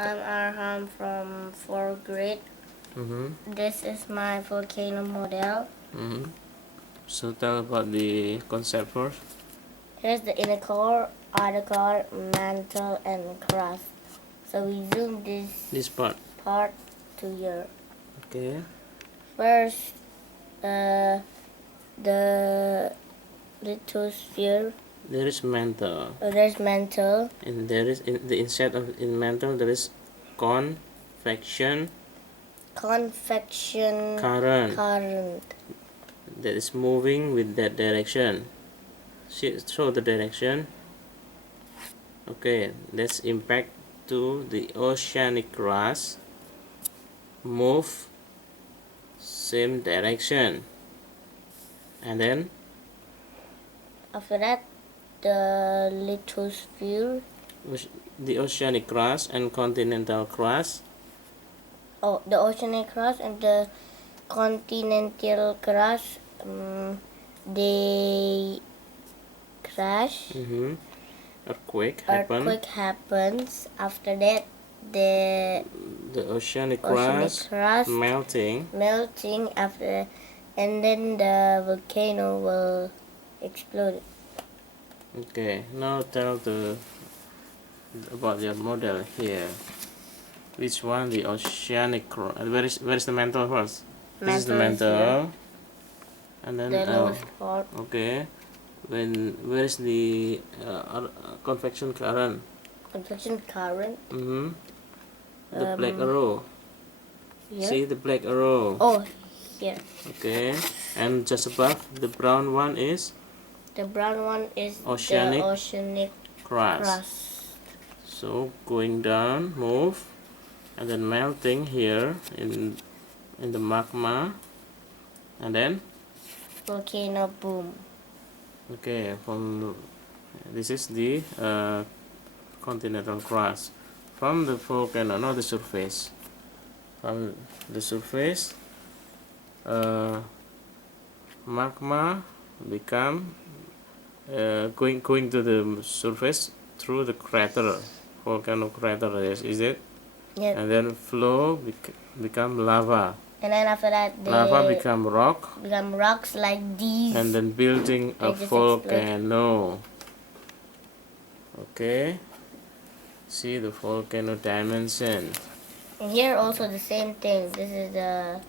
I'm Arham from 4th grade. This is my volcano model. So tell about the concept first. Here's the inner core, outer core, mantle, and crust. So we zoom this part to here. Okay. First, the lithosphere. There is mantle. There's mantle. And there is inside of mantle there is convection current that is moving with that direction. Show the direction. Okay, that's impact to the oceanic crust, move same direction, and then after that the lithosphere, the oceanic crust and continental crust. Oh, the oceanic crust and the continental crust, they crash. Earthquake happens. After that, the oceanic crust melting. After, and then the volcano will explode. Okay, now tell about your model here. Which one? The oceanic crust. Where is the mantle first? This is the mantle. And then the lowest part. Okay. Where is the convection current? Convection current. The black arrow. Here? See the black arrow. Oh, here. Okay. And just above the brown one is? The brown one is oceanic, the oceanic crust. So going down, move, and then melting here in the magma, and then volcano boom. Okay, this is the continental crust from the volcano, not the surface. From the surface, magma become going to the surface through the crater, volcano crater. Is it? Yes. And then flow become lava. And then after that, lava become rocks like these. And then building a volcano. Okay. See the volcano dimension. And here also the same thing. This is the